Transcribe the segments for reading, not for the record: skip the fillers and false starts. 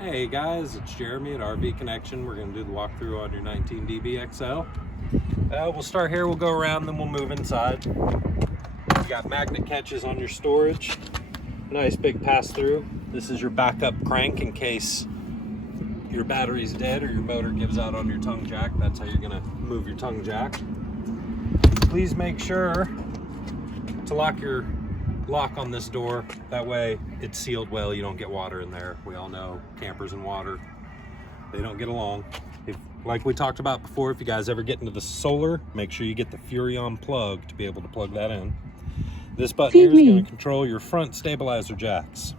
Hey guys, it's Jeremy at RV Connection. We're going to do the walkthrough on your 19DBXL. We'll start here, we'll go around, then we'll move inside. You got magnet catches on your storage. Nice big pass-through. This is your backup crank in case your battery's dead or your motor gives out on your tongue jack. That's how you're going to move your tongue jack. Please make sure to lock your lock on this door. That way it's sealed well, you don't get water in there. We all know campers and water, they don't get along. Like we talked about before, if you guys ever get into the solar, make sure you get the Furrion plug to be able to plug that in. This button here is going to control your front stabilizer jacks.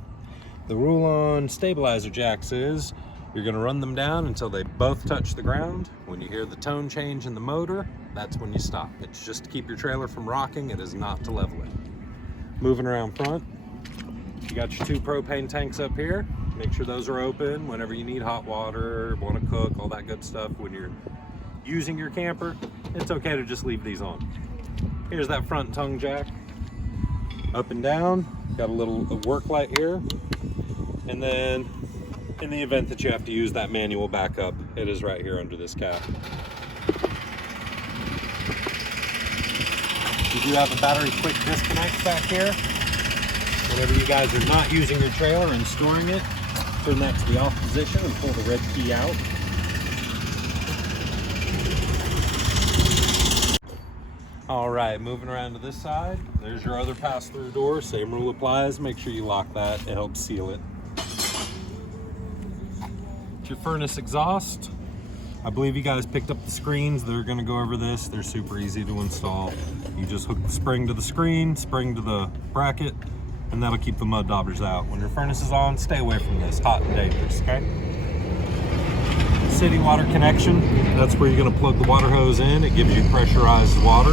The rule on stabilizer jacks is you're going to run them down until they both touch the ground. When you hear the tone change in the motor, that's when you stop. It's just to keep your trailer from rocking, it is not to level it. Moving around front, you got your 2 propane tanks up here. Make sure those are open whenever you need hot water, want to cook, all that good stuff. When you're using your camper, it's okay to just leave these on. Here's that front tongue jack. Up and down, got a little work light here. And then in the event that you have to use that manual backup, it is right here under this cap. You do have a battery quick disconnect back here. Whenever you guys are not using your trailer and storing it, turn that to the off position and pull the red key out. All right, moving around to this side, there's your other pass-through door. Same rule applies. Make sure you lock that. It helps seal it. It's your furnace exhaust. I believe you guys picked up the screens. They're going to go over this. They're super easy to install. You just hook the spring to the screen, spring to the bracket, and that'll keep the mud daubers out. When your furnace is on, stay away from this. Hot and dangerous, okay? City water connection. That's where you're going to plug the water hose in. It gives you pressurized water.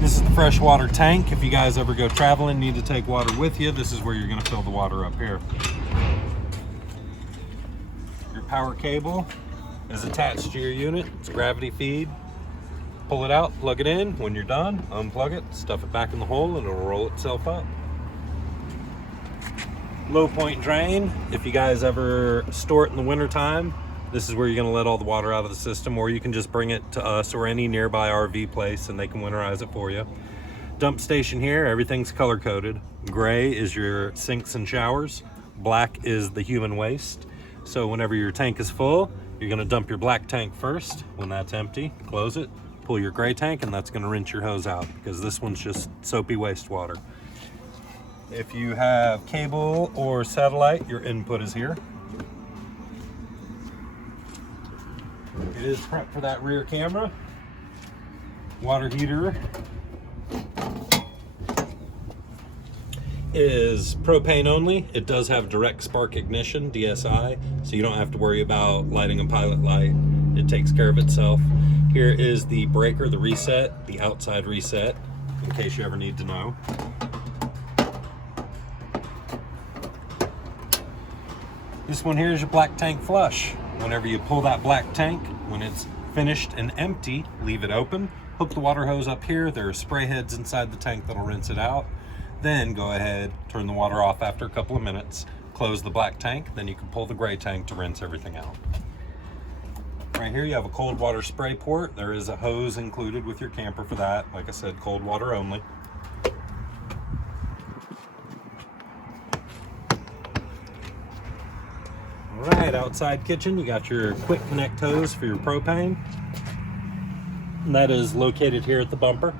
This is the freshwater tank. If you guys ever go traveling, need to take water with you, this is where you're going to fill the water up here. Power cable is attached to your unit. It's gravity feed. Pull it out, plug it in. When you're done, unplug it, stuff it back in the hole, and it'll roll itself up. Low point drain. If you guys ever store it in the winter time, this is where you're going to let all the water out of the system, or you can just bring it to us or any nearby RV place and they can winterize it for you. Dump station here, everything's color coded. Gray is your sinks and showers. Black is the human waste. So whenever your tank is full, you're going to dump your black tank first. When that's empty, close it, pull your gray tank, and that's going to rinse your hose out because this one's just soapy wastewater. If you have cable or satellite, your input is here. It is prepped for that rear camera. Water heater is propane only. It does have direct spark ignition, DSI, so you don't have to worry about lighting a pilot light. It takes care of itself. Here is the breaker, the reset, the outside reset, in case you ever need to know. This one here is your black tank flush. Whenever you pull that black tank, when it's finished and empty, leave it open. Hook the water hose up here. There are spray heads inside the tank that'll rinse it out. Then go ahead, turn the water off after a couple of minutes, close the black tank, then you can pull the gray tank to rinse everything out. Right here you have a cold water spray port. There is a hose included with your camper for that. Like I said, cold water only. All right, outside kitchen, you got your quick connect hose for your propane. And that is located here at the bumper.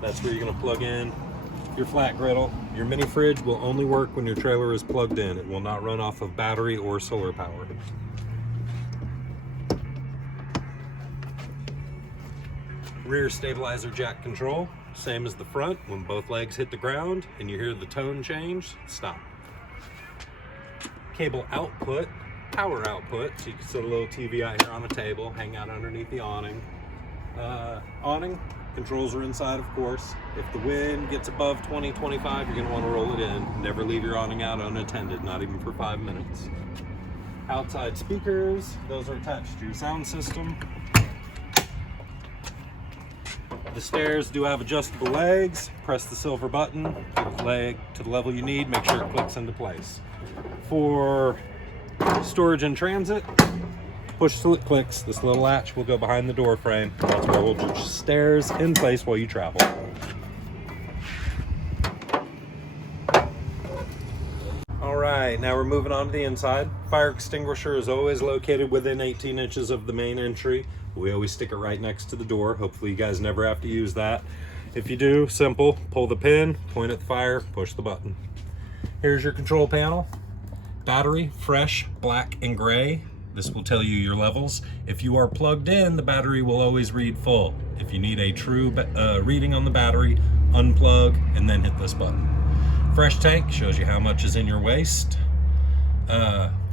That's where you're gonna plug in your flat griddle. Your mini fridge will only work when your trailer is plugged in. It will not run off of battery or solar power. Rear stabilizer jack control, same as the front. When both legs hit the ground and you hear the tone change, stop. Cable output, power output, so you can set a little TV out here on a table, hang out underneath the awning. Awning controls are inside, of course. If the wind gets above 20, 25, you're going to want to roll it in. Never leave your awning out unattended, not even for 5 minutes. Outside speakers, those are attached to your sound system. The stairs do have adjustable legs. Press the silver button, get the leg to the level you need, make sure it clicks into place. For storage in transit, push till it clicks. This little latch will go behind the door frame. That's where we'll hold your stairs in place while you travel. All right, now we're moving on to the inside. Fire extinguisher is always located within 18 inches of the main entry. We always stick it right next to the door. Hopefully you guys never have to use that. If you do, simple, pull the pin, point at the fire, push the button. Here's your control panel. Battery, fresh, black and gray. This will tell you your levels. If you are plugged in, the battery will always read full. If you need a true reading on the battery, unplug and then hit this button. Fresh tank shows you how much is in your waste.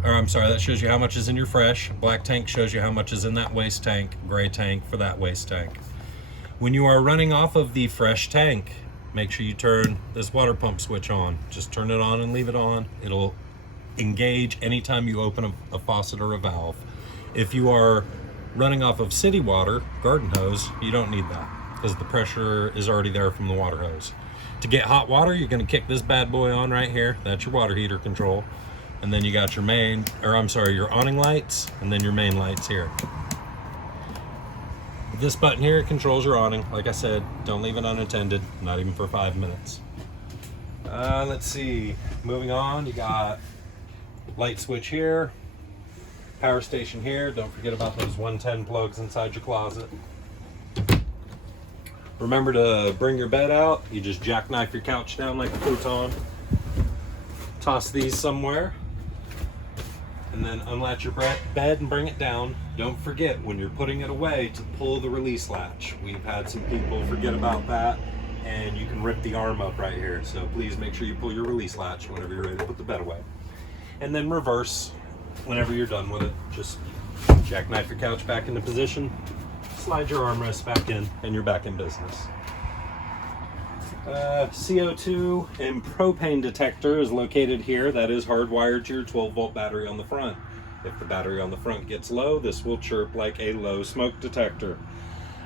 That shows you how much is in your fresh. Black tank shows you how much is in that waste tank. Gray tank for that waste tank. When you are running off of the fresh tank, make sure you turn this water pump switch on. Just turn it on and leave it on. It'll engage anytime you open a faucet or a valve. If you are running off of city water, garden hose, you don't need that because the pressure is already there from the water hose. To get hot water, you're going to kick this bad boy on right here. That's your water heater control. And then you got your your awning lights, and then your main lights here. This button here controls your awning. Like I said, don't leave it unattended, not even for 5 minutes. Let's see, moving on, you got light switch here, power station here. Don't forget about those 110 plugs inside your closet. Remember to bring your bed out. You just jackknife your couch down like a futon. Toss these somewhere. And then unlatch your bed and bring it down. Don't forget when you're putting it away to pull the release latch. We've had some people forget about that, and you can rip the arm up right here. So please make sure you pull your release latch whenever you're ready to put the bed away. And then reverse whenever you're done with it. Just jackknife your couch back into position, slide your armrest back in, and you're back in business. CO2 and propane detector is located here. That is hardwired to your 12-volt battery on the front. If the battery on the front gets low, this will chirp like a low smoke detector.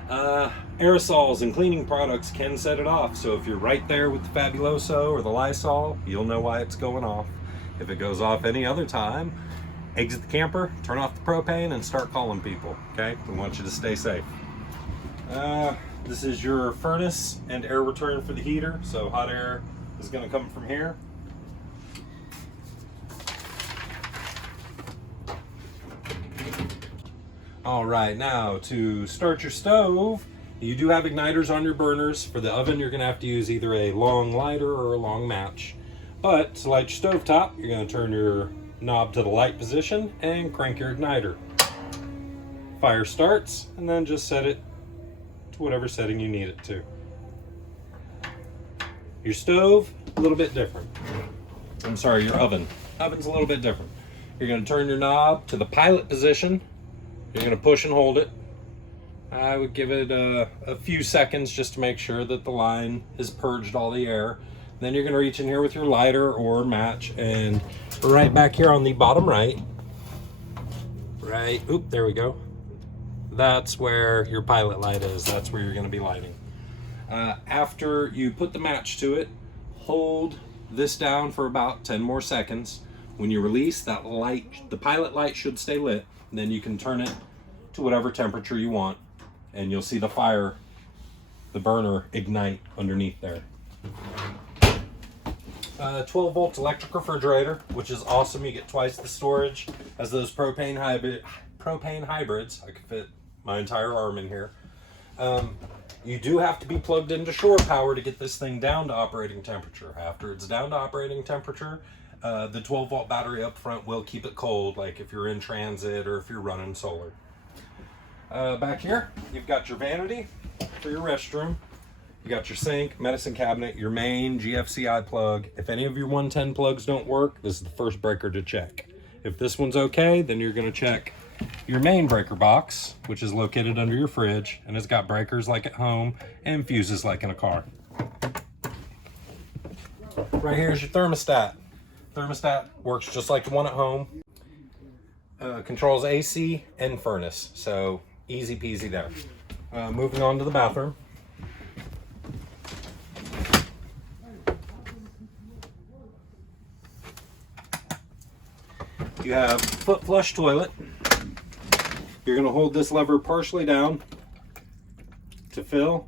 Aerosols and cleaning products can set it off, so if you're right there with the Fabuloso or the Lysol, you'll know why it's going off. If it goes off any other time, exit the camper, turn off the propane, and start calling people, okay? We want you to stay safe. This is your furnace and air return for the heater, so hot air is going to come from here. All right, now to start your stove, you do have igniters on your burners. For the oven, you're going to have to use either a long lighter or a long match. But to light your stove top, you're going to turn your knob to the light position and crank your igniter. Fire starts, and then just set it to whatever setting you need it to. Your stove, a little bit different. Your oven. Oven's a little bit different. You're going to turn your knob to the pilot position. You're going to push and hold it. I would give it a few seconds just to make sure that the line has purged all the air. Then you're going to reach in here with your lighter or match, and right back here on the bottom right, there we go. That's where your pilot light is. That's where you're going to be lighting. After you put the match to it, hold this down for about 10 more seconds. When you release that light, the pilot light should stay lit. Then you can turn it to whatever temperature you want, and you'll see the burner ignite underneath there. 12-volt electric refrigerator, which is awesome. You get twice the storage as those propane hybrids. I could fit my entire arm in here. You do have to be plugged into shore power to get this thing down to operating temperature. After it's down to operating temperature, the 12-volt battery up front will keep it cold, like if you're in transit or if you're running solar. Back here, you've got your vanity for your restroom. You got your sink, medicine cabinet, your main GFCI plug. If any of your 110 plugs don't work, this is the first breaker to check. If this one's okay, then you're going to check your main breaker box, which is located under your fridge, and it's got breakers like at home and fuses like in a car. Right here is your thermostat. Thermostat works just like the one at home. Controls AC and furnace, so easy peasy there. Moving on to the bathroom. You have foot flush toilet. You're going to hold this lever partially down to fill.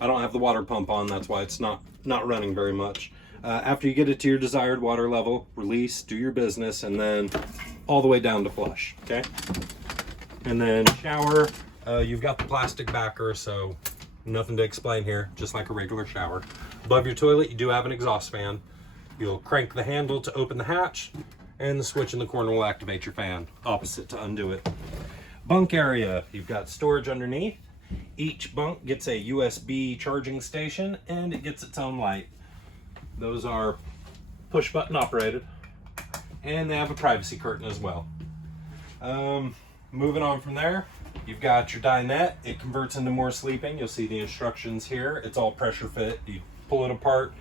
I don't have the water pump on, that's why it's not running very much. After you get it to your desired water level, release, do your business, and then all the way down to flush, okay? And then shower, you've got the plastic backer, so nothing to explain here, just like a regular shower. Above your toilet, you do have an exhaust fan. You'll crank the handle to open the hatch, and the switch in the corner will activate your fan, opposite to undo it. Bunk area, you've got storage underneath. Each bunk gets a USB charging station, and it gets its own light. Those are push button operated, and they have a privacy curtain as well. Moving on from there, you've got your dinette. It converts into more sleeping. You'll see the instructions here. It's all pressure fit. You pull it apart,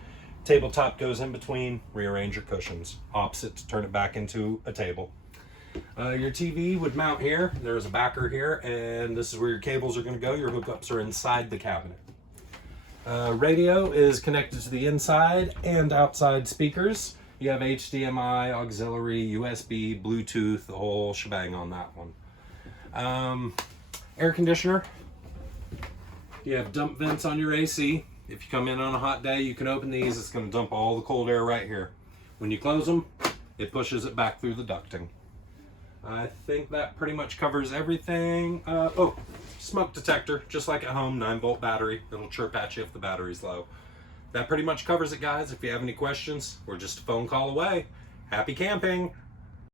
tabletop goes in between, rearrange your cushions, opposite to turn it back into a table. Your TV would mount here. There's a backer here, and this is where your cables are going to go. Your hookups are inside the cabinet. Radio is connected to the inside and outside speakers. You have HDMI, auxiliary, USB, Bluetooth, the whole shebang on that one. Air conditioner. You have dump vents on your AC. If you come in on a hot day, you can open these. It's going to dump all the cold air right here. When you close them, it pushes it back through the ducting. I think that pretty much covers everything. Oh, smoke detector, just like at home, 9-volt battery. It'll chirp at you if the battery's low. That pretty much covers it, guys. If you have any questions, we're just a phone call away. Happy camping!